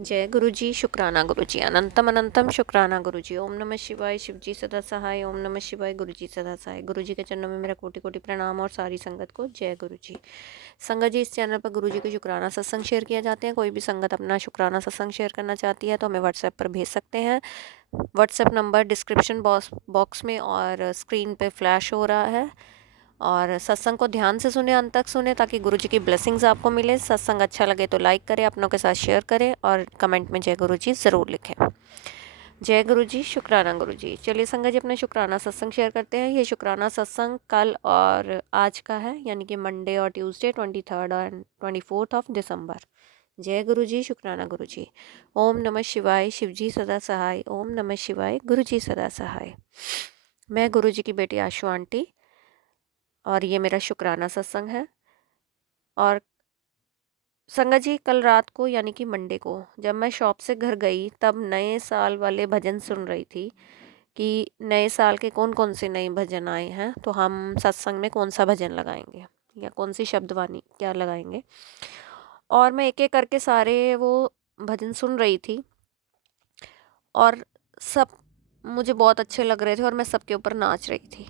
जय गुरु जी, शुक्राना गुरु जी, अनंतम अनंतम शुक्राना गुरु जी। ओम नमः शिवाय, शिव जी सदा सहाय। ओम नमः शिवाय, गुरु जी सदा सहाय। गुरु जी के चरणों में मेरा कोटि कोटि प्रणाम और सारी संगत को जय गुरु जी। संगत जी, इस चैनल पर गुरु जी के शुक्राना सत्संग शेयर किया जाते हैं। कोई भी संगत अपना शुक्राना सत्संग शेयर करना चाहती है तो हमें व्हाट्सएप पर भेज सकते हैं। व्हाट्सएप नंबर डिस्क्रिप्शन बॉक्स में और स्क्रीन पे फ्लैश हो रहा है। और सत्संग को ध्यान से सुने, अंत तक सुने, ताकि गुरु जी की ब्लेसिंग्स आपको मिले। सत्संग अच्छा लगे तो लाइक करें, अपनों के साथ शेयर करें और कमेंट में जय गुरु जी ज़रूर लिखें। जय गुरु जी, शुक्राना गुरु जी। चलिए संगत जी, अपना शुक्राना सत्संग शेयर करते हैं। ये शुक्राना सत्संग कल और आज का है, यानी कि मंडे और ट्यूसडे 23 और 24 दिसंबर। जय गुरु जी, शुक्राना गुरु जी। ओम नमः शिवाय, शिव जी सदा सहाय। ओम नमः शिवाय, गुरु जी सदा सहाय। मैं गुरु जी की बेटी आशु आंटी, और ये मेरा शुक्राना सत्संग है। और संगत जी, कल रात को यानी कि मंडे को जब मैं शॉप से घर गई, तब नए साल वाले भजन सुन रही थी कि नए साल के कौन कौन से नए भजन आए हैं, तो हम सत्संग में कौन सा भजन लगाएंगे या कौन सी शब्दवाणी क्या लगाएंगे। और मैं एक एक करके सारे वो भजन सुन रही थी और सब मुझे बहुत अच्छे लग रहे थे और मैं सबके ऊपर नाच रही थी।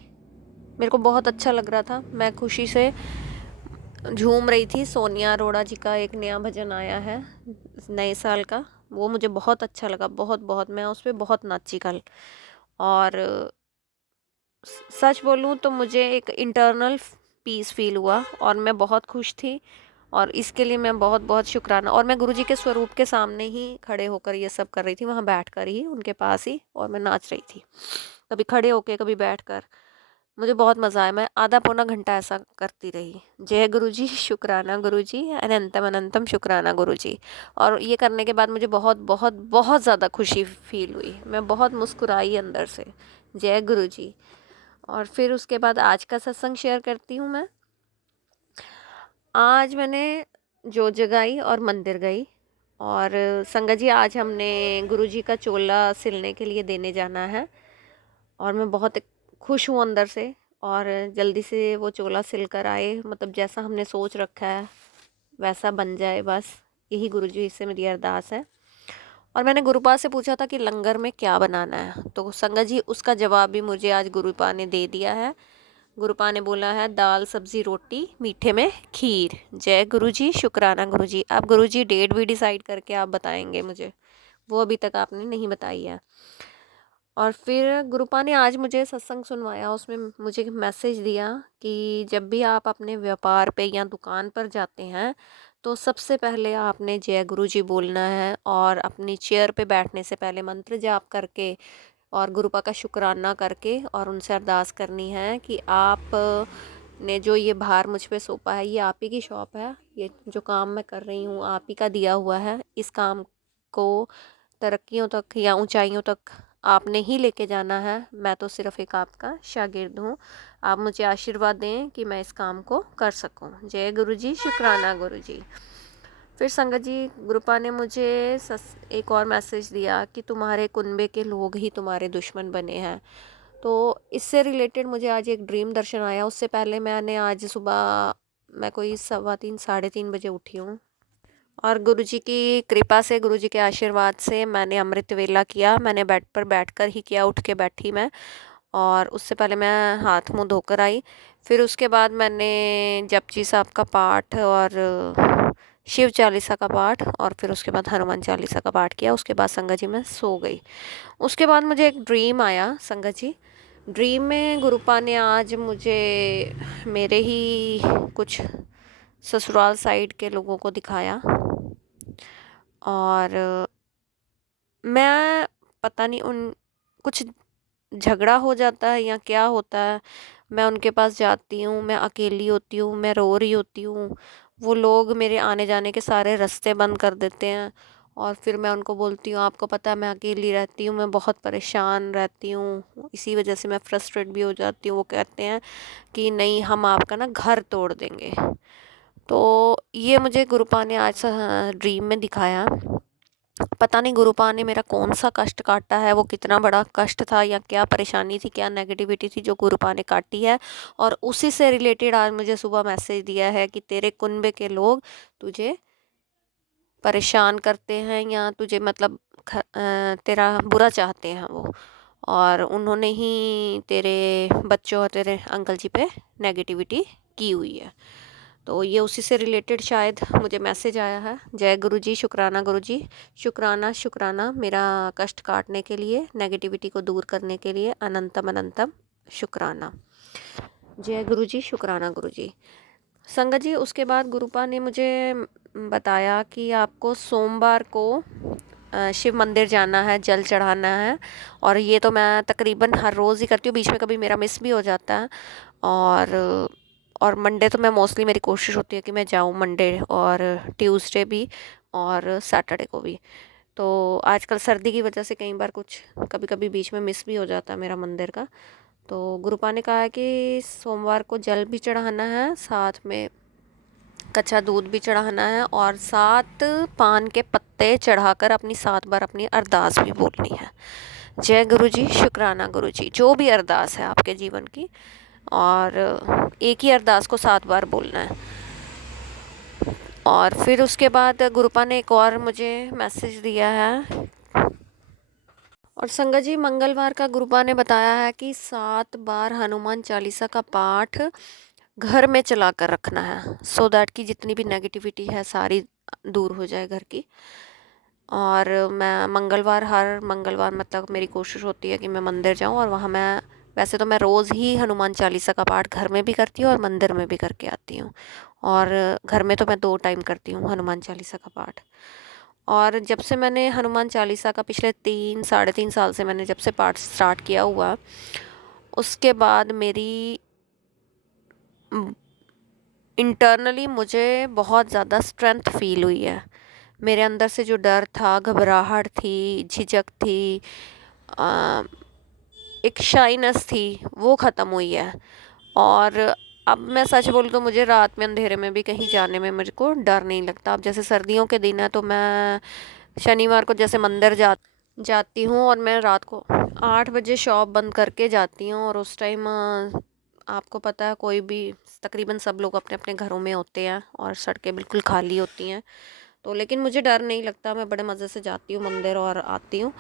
मेरे को बहुत अच्छा लग रहा था, मैं खुशी से झूम रही थी। सोनिया अरोड़ा जी का एक नया भजन आया है नए साल का, वो मुझे बहुत अच्छा लगा, बहुत बहुत मैं उस पर बहुत नाची कल। और सच बोलूँ तो मुझे एक इंटरनल पीस फील हुआ और मैं बहुत खुश थी। और इसके लिए मैं बहुत बहुत शुक्राना। और मैं गुरुजी के स्वरूप के सामने ही खड़े होकर ये सब कर रही थी, वहाँ बैठकर ही उनके पास ही, और मैं नाच रही थी, कभी खड़े होके कभी बैठकर। मुझे बहुत मज़ा आया, मैं आधा पौना घंटा ऐसा करती रही। जय गुरु जी, शुक्राना गुरु जी, अनंतम अनंतम शुक्राना गुरु जी। और ये करने के बाद मुझे बहुत बहुत बहुत ज़्यादा खुशी फील हुई, मैं बहुत मुस्कुराई अंदर से। जय गुरु जी। और फिर उसके बाद आज का सत्संग शेयर करती हूँ मैं। आज मैंने जोत जगाई और मंदिर गई। और संगत जी, आज हमने गुरु जी का चोला सिलने के लिए देने जाना है और मैं बहुत खुश हूँ अंदर से। और जल्दी से वो चोला सिल कर आए, मतलब जैसा हमने सोच रखा है वैसा बन जाए, बस यही गुरु जी से मेरी अरदास है। और मैंने गुरुपा से पूछा था कि लंगर में क्या बनाना है, तो संगत जी उसका जवाब भी मुझे आज गुरुपा ने दे दिया है। गुरुपा ने बोला है दाल सब्जी रोटी मीठे में खीर। जय गुरु जी, शुक्राना गुरु जी। अब गुरु जी डेट भी डिसाइड करके आप बताएंगे मुझे, वो अभी तक आपने नहीं बताई है। और फिर गुरुपा ने आज मुझे सत्संग सुनवाया, उसमें मुझे मैसेज दिया कि जब भी आप अपने व्यापार पे या दुकान पर जाते हैं तो सबसे पहले आपने जय गुरु जी बोलना है, और अपनी चेयर पे बैठने से पहले मंत्र जाप करके और गुरुपा का शुक्राना करके और उनसे अरदास करनी है कि आप ने जो ये भार मुझ पे सौंपा है, ये आप ही की शॉप है, ये जो काम मैं कर रही हूँ आप ही का दिया हुआ है। इस काम को तरक्कियों तक या ऊंचाइयों तक आपने ही लेके जाना है, मैं तो सिर्फ एक आपका शागिर्द हूँ। आप मुझे आशीर्वाद दें कि मैं इस काम को कर सकूँ। जय गुरु जी, शुक्राना गुरु जी। फिर संगत जी, गुरुपा ने मुझे एक और मैसेज दिया कि तुम्हारे कुनबे के लोग ही तुम्हारे दुश्मन बने हैं। तो इससे रिलेटेड मुझे आज एक ड्रीम दर्शन आया। उससे पहले मैंने आज सुबह, मैं कोई 3:15 3:30 बजे उठी हूँ, और गुरुजी की कृपा से, गुरुजी के आशीर्वाद से मैंने अमृत वेला किया। मैंने बेड पर बैठकर ही किया, उठ के बैठी मैं। और उससे पहले मैं हाथ मुंह धोकर आई। फिर उसके बाद मैंने जपजी साहब का पाठ और शिव चालीसा का पाठ, और फिर उसके बाद हनुमान चालीसा का पाठ किया। उसके बाद संगत जी मैं सो गई। उसके बाद मुझे एक ड्रीम आया संगत जी। ड्रीम में गुरुपा ने आज मुझे मेरे ही कुछ ससुराल साइड के लोगों को दिखाया। और मैं, पता नहीं उन कुछ झगड़ा हो जाता है या क्या होता है, मैं उनके पास जाती हूँ, मैं अकेली होती हूँ, मैं रो रही होती हूँ। वो लोग मेरे आने जाने के सारे रास्ते बंद कर देते हैं। और फिर मैं उनको बोलती हूँ आपको पता है मैं अकेली रहती हूँ, मैं बहुत परेशान रहती हूँ, इसी वजह से मैं फ्रस्ट्रेट भी हो जाती हूँ। वो कहते हैं कि नहीं, हम आपका ना घर तोड़ देंगे। तो ये मुझे गुरुपा ने आज ड्रीम में दिखाया। पता नहीं गुरुपा ने मेरा कौन सा कष्ट काटा है, वो कितना बड़ा कष्ट था या क्या परेशानी थी, क्या नेगेटिविटी थी जो गुरुपा ने काटी है। और उसी से रिलेटेड आज मुझे सुबह मैसेज दिया है कि तेरे कुनबे के लोग तुझे परेशान करते हैं या तुझे मतलब तेरा बुरा चाहते हैं वो, और उन्होंने ही तेरे बच्चों और तेरे अंकल जी पे नेगेटिविटी की हुई है। तो ये उसी से रिलेटेड शायद मुझे मैसेज आया है। जय गुरु जी, शुक्राना गुरु जी, शुक्राना शुक्राना मेरा कष्ट काटने के लिए, नेगेटिविटी को दूर करने के लिए अनंतम अनंतम शुक्राना। जय गुरु जी, शुक्राना गुरु जी। संगत जी, उसके बाद गुरुपा ने मुझे बताया कि आपको सोमवार को शिव मंदिर जाना है, जल चढ़ाना है, और ये तो मैं तकरीबन हर रोज़ ही करती हूँ, बीच में कभी मेरा मिस भी हो जाता है। और मंडे तो मैं मोस्टली, मेरी कोशिश होती है कि मैं जाऊँ मंडे और ट्यूसडे भी और सैटरडे को भी। तो आजकल सर्दी की वजह से कई बार कुछ कभी कभी बीच में मिस भी हो जाता है मेरा मंदिर का। तो गुरुपा ने कहा है कि सोमवार को जल भी चढ़ाना है, साथ में कच्चा दूध भी चढ़ाना है, और 7 पान के पत्ते चढ़ाकर अपनी 7 बार अपनी अरदास भी बोलनी है। जय गुरु जी, शुक्राना गुरु जी। जो भी अरदास है आपके जीवन की, और एक ही अरदास को 7 बार बोलना है। और फिर उसके बाद गुरुपा ने एक और मुझे मैसेज दिया है। और संगत जी, मंगलवार का गुरुपा ने बताया है कि 7 बार हनुमान चालीसा का पाठ घर में चला कर रखना है, सो दैट कि जितनी भी नेगेटिविटी है सारी दूर हो जाए घर की। और मैं हर मंगलवार मतलब मेरी कोशिश होती है कि मैं मंदिर जाऊं, और वहाँ मैं, वैसे तो मैं रोज़ ही हनुमान चालीसा का पाठ घर में भी करती हूँ और मंदिर में भी करके आती हूँ। और घर में तो मैं 2 टाइम करती हूँ हनुमान चालीसा का पाठ। और जब से मैंने हनुमान चालीसा का पिछले 3 साढ़े 3 साल से मैंने जब से पाठ स्टार्ट किया हुआ, उसके बाद मेरी इंटरनली मुझे बहुत ज़्यादा स्ट्रेंथ फील हुई है। मेरे अंदर से जो डर था, घबराहट थी, झिझक थी, एक शाइनेस थी, वो ख़त्म हुई है। और अब मैं सच बोलूँ तो मुझे रात में अंधेरे में भी कहीं जाने में मुझे को डर नहीं लगता। अब जैसे सर्दियों के दिन है तो मैं शनिवार को जैसे मंदिर जाती हूँ, और मैं रात को 8 बजे शॉप बंद करके जाती हूँ, और उस टाइम आपको पता है कोई भी, तकरीबन सब लोग अपने अपने घरों में होते हैं और सड़कें बिल्कुल खाली होती हैं। तो लेकिन मुझे डर नहीं लगता, मैं बड़े मज़े से जाती हूँ मंदिर और आती हूँ।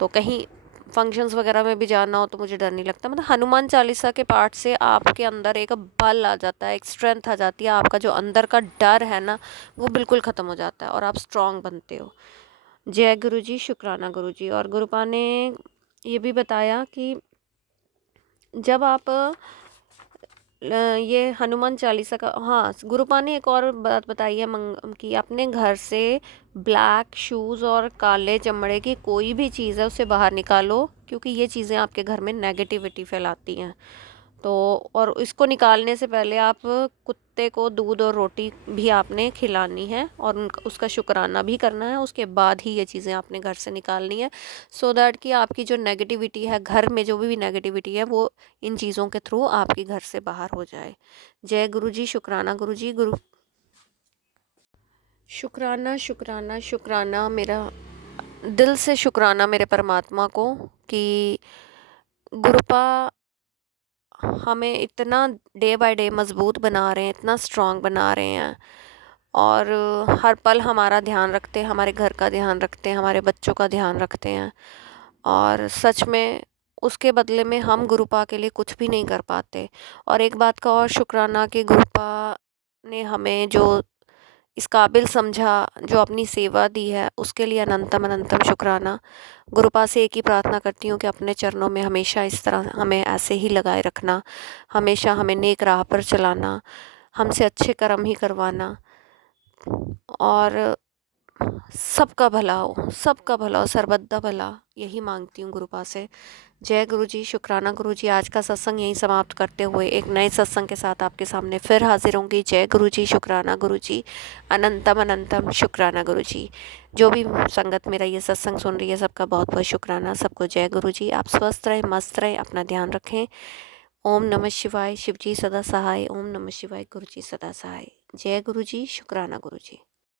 तो कहीं फंक्शंस वगैरह में भी जाना हो तो मुझे डर नहीं लगता। मतलब हनुमान चालीसा के पाठ से आपके अंदर एक बल आ जाता है, एक स्ट्रेंथ आ जाती है, आपका जो अंदर का डर है ना वो बिल्कुल ख़त्म हो जाता है और आप स्ट्रांग बनते हो। जय गुरु जी, शुक्राना गुरु जी। और गुरुपा ने ये भी बताया कि जब आप ये हनुमान चालीसा का, हाँ, गुरुपा ने एक और बात बताई है कि अपने घर से ब्लैक शूज़ और काले चमड़े की कोई भी चीज़ है उसे बाहर निकालो, क्योंकि ये चीज़ें आपके घर में नेगेटिविटी फैलाती हैं। तो और इसको निकालने से पहले आप कुत्ते को दूध और रोटी भी आपने खिलानी है, और उसका शुक्राना भी करना है। उसके बाद ही ये चीज़ें आपने घर से निकालनी है, सो दैट कि आपकी जो नेगेटिविटी है घर में, जो भी नेगेटिविटी है वो इन चीज़ों के थ्रू आपके घर से बाहर हो जाए। जय गुरु जी, शुक्राना गुरु जी। शुक्राना शुक्राना शुक्राना, मेरा दिल से शुक्राना मेरे परमात्मा को कि गुरुपा हमें इतना डे बाय डे मज़बूत बना रहे हैं, इतना स्ट्रांग बना रहे हैं, और हर पल हमारा ध्यान रखते हैं, हमारे घर का ध्यान रखते हैं, हमारे बच्चों का ध्यान रखते हैं। और सच में उसके बदले में हम गुरुपा के लिए कुछ भी नहीं कर पाते। और एक बात का और शुक्राना कि गुरुपा ने हमें जो इस काबिल समझा, जो अपनी सेवा दी है, उसके लिए अनंतम अनंतम शुक्राना। गुरुपा से एक ही प्रार्थना करती हूँ कि अपने चरणों में हमेशा इस तरह हमें ऐसे ही लगाए रखना, हमेशा हमें नेक राह पर चलाना, हमसे अच्छे कर्म ही करवाना, और सबका भला हो, सबका भला हो, सर्वदा भला, यही मांगती हूँ गुरुपा से। जय गुरु जी, शुक्राना गुरु जी। आज का सत्संग यहीं समाप्त करते हुए एक नए सत्संग के साथ आपके सामने फिर हाजिर होंगी। जय गुरु जी, शुक्राना गुरु जी, अनंतम अनंतम शुक्राना गुरु जी। जो भी संगत मेरा ये सत्संग सुन रही है, सबका बहुत बहुत शुक्राना, सबको जय गुरु जी। आप स्वस्थ रहें, मस्त रहें, अपना ध्यान रखें। ओम नमः शिवाय, शिव जी सदा सहाय। ओम नमः शिवाय, गुरु जी सदा सहाय। जय गुरु जी, शुक्राना गुरु जी।